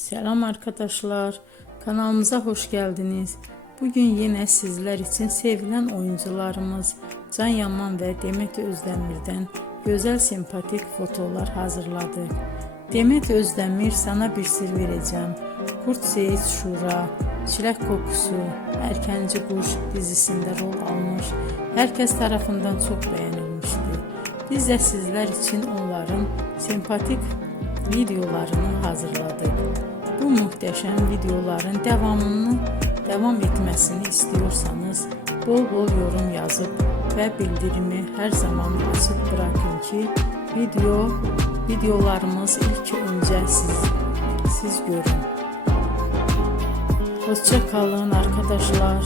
Selam arkadaşlar, kanalımıza hoş geldiniz. Bugün yine sizler için sevilen oyuncularımız Can Yaman ve Demet Özdemir'den güzel sempatik fotolar hazırladık. Demet Özdemir sana bir sır vereceğim. Kurt Seyit Şura, Çilek Kokusu, Erkenci Kuş dizisinde rol almış. Herkes tarafından çok beğenilmişti. Biz de sizler için onların sempatik videolarını hazırladık. Bu muhteşem videoların devam etmesini istiyorsanız bol bol yorum yazıp ve bildirimi her zaman açık bırakın ki videolarımız ilk önce siz görün. Hoşça kalın arkadaşlar.